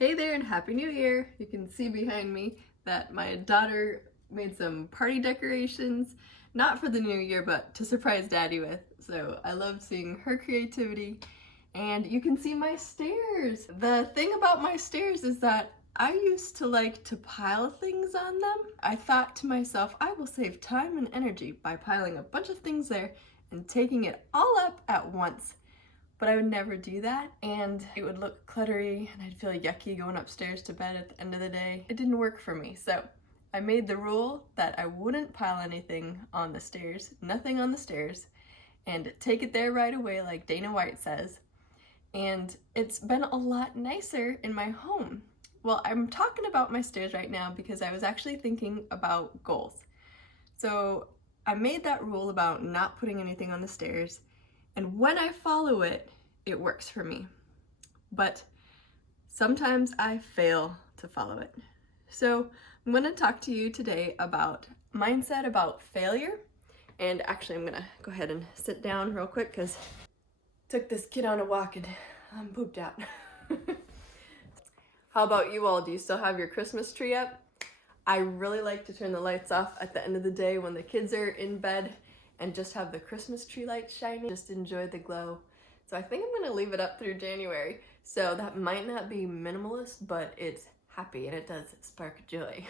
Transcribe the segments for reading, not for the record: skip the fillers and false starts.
Hey there and Happy New Year! You can see behind me that my daughter made some party decorations, not for the new year, but to surprise Daddy with. So I love seeing her creativity, and you can see my stairs. The thing about my stairs is that I used to like to pile things on them. I thought to myself, I will save time and energy by piling a bunch of things there and taking it all up at once. But I would never do that, and it would look cluttery and I'd feel yucky going upstairs to bed at the end of the day. It didn't work for me, so I made the rule that I wouldn't pile anything on the stairs, nothing on the stairs, and take it there right away like Dana White says. And it's been a lot nicer in my home. Well, I'm talking about my stairs right now because I was actually thinking about goals. So I made that rule about not putting anything on the stairs, and when I follow it, it works for me. But sometimes I fail to follow it. So I'm going to talk to you today about mindset about failure. And actually, I'm going to go ahead and sit down real quick because I took this kid on a walk and I'm pooped out. How about you all? Do you still have your Christmas tree up? I really like to turn the lights off at the end of the day when the kids are in bed and just have the Christmas tree lights shining. Just enjoy the glow. So I think I'm gonna leave it up through January. So that might not be minimalist, but it's happy and it does spark joy.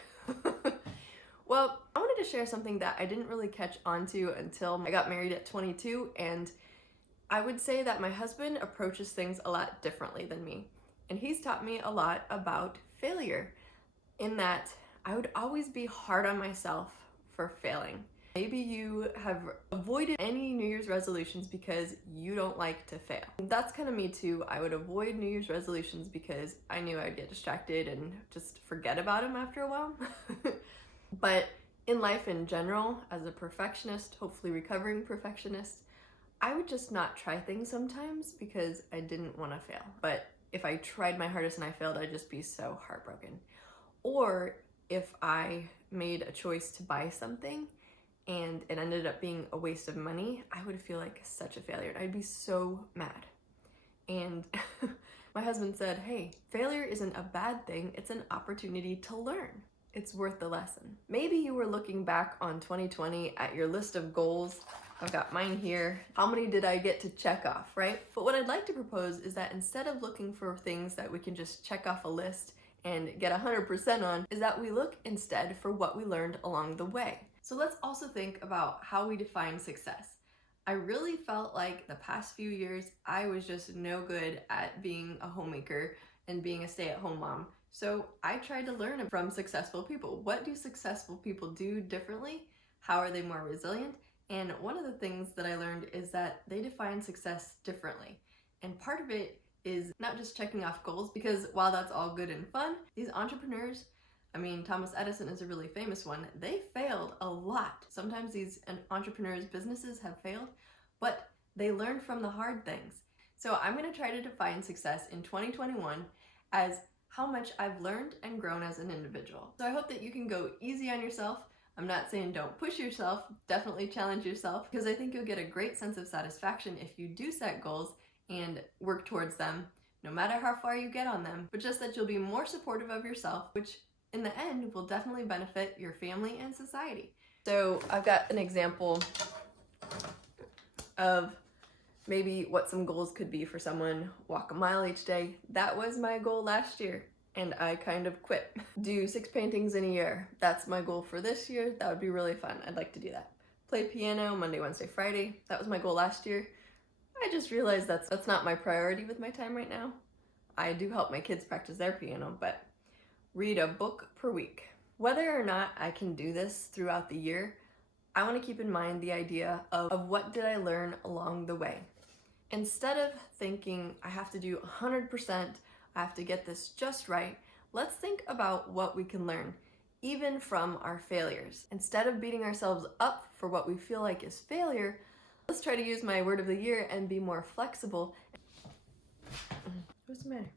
Well, I wanted to share something that I didn't really catch on to until I got married at 22, and I would say that my husband approaches things a lot differently than me. And he's taught me a lot about failure, in that I would always be hard on myself for failing. Maybe you have avoided any New Year's resolutions because you don't like to fail. That's kind of me too. I would avoid New Year's resolutions because I knew I'd get distracted and just forget about them after a while. But in life in general, as a perfectionist, hopefully recovering perfectionist, I would just not try things sometimes because I didn't want to fail. But if I tried my hardest and I failed, I'd just be so heartbroken. Or if I made a choice to buy something and it ended up being a waste of money, I would feel like such a failure. I'd be so mad. And my husband said, hey, failure isn't a bad thing. It's an opportunity to learn. It's worth the lesson. Maybe you were looking back on 2020 at your list of goals. I've got mine here. How many did I get to check off, right? But what I'd like to propose is that instead of looking for things that we can just check off a list and get 100% on, is that we look instead for what we learned along the way. So let's also think about how we define success. I really felt like the past few years, I was just no good at being a homemaker and being a stay-at-home mom. So I tried to learn from successful people. What do successful people do differently? How are they more resilient? And one of the things that I learned is that they define success differently. And part of it is not just checking off goals, because while that's all good and fun, these entrepreneurs, Thomas Edison is a really famous one, they failed a lot. Sometimes these entrepreneurs' businesses have failed, but they learned from the hard things. So I'm going to try to define success in 2021 as how much I've learned and grown as an individual. So I hope that you can go easy on yourself. I'm not saying don't push yourself, definitely challenge yourself, because I think you'll get a great sense of satisfaction if you do set goals and work towards them, no matter how far you get on them, but just that you'll be more supportive of yourself, which in the end will definitely benefit your family and society. So I've got an example of maybe what some goals could be for someone. Walk a mile each day. That was my goal last year, and I kind of quit. Do 6 paintings in a year. That's my goal for this year. That would be really fun. I'd like to do that. Play piano Monday, Wednesday, Friday. That was my goal last year. I just realized that's not my priority with my time right now. I do help my kids practice their piano, but read a book per week. Whether or not I can do this throughout the year, I want to keep in mind the idea of what did I learn along the way. Instead of thinking I have to do 100%, I have to get this just right, let's think about what we can learn, even from our failures. Instead of beating ourselves up for what we feel like is failure, let's try to use my word of the year and be more flexible. What's the matter?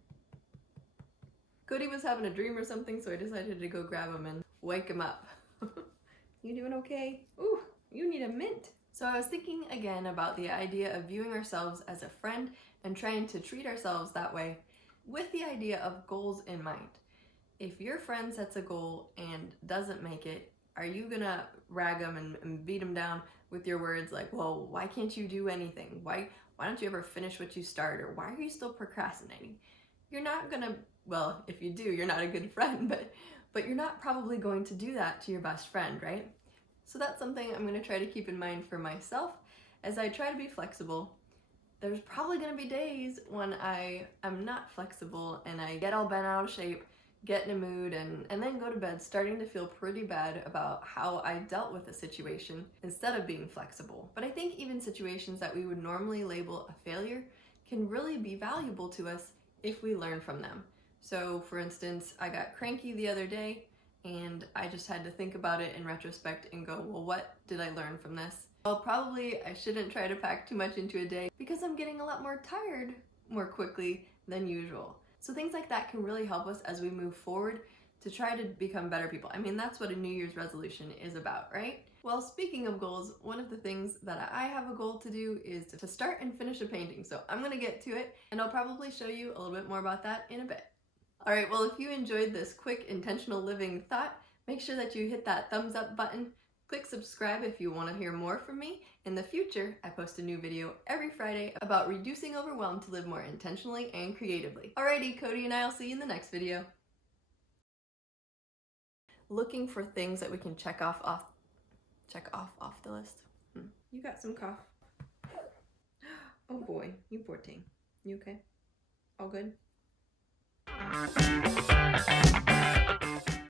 Cody was having a dream or something, so I decided to go grab him and wake him up. You doing okay? Ooh, you need a mint. So I was thinking again about the idea of viewing ourselves as a friend and trying to treat ourselves that way. with the idea of goals in mind. If your friend sets a goal and doesn't make it, are you gonna rag them and beat them down with your words like, well, why can't you do anything? Why don't you ever finish what you start? Or why are you still procrastinating? You're not gonna, well, if you do, you're not a good friend, but you're not probably going to do that to your best friend, right? So that's something I'm gonna try to keep in mind for myself as I try to be flexible. There's probably gonna be days when I am not flexible and I get all bent out of shape, get in a mood, and then go to bed starting to feel pretty bad about how I dealt with the situation instead of being flexible. But I think even situations that we would normally label a failure can really be valuable to us if we learn from them. So for instance, I got cranky the other day and I just had to think about it in retrospect and go, well, what did I learn from this? Well, probably I shouldn't try to pack too much into a day because I'm getting a lot more tired more quickly than usual. So things like that can really help us as we move forward to try to become better people. I mean, that's what a New Year's resolution is about, right? Well, speaking of goals, one of the things that I have a goal to do is to start and finish a painting. So I'm gonna get to it, and I'll probably show you a little bit more about that in a bit. All right, well, if you enjoyed this quick intentional living thought, make sure that you hit that thumbs up button. Click subscribe if you want to hear more from me. In the future, I post a new video every Friday about reducing overwhelm to live more intentionally and creatively. Alrighty, Cody and I will see you in the next video. Looking for things that we can check off the list. You got some cough. Oh boy, you poor thing. You okay? All good?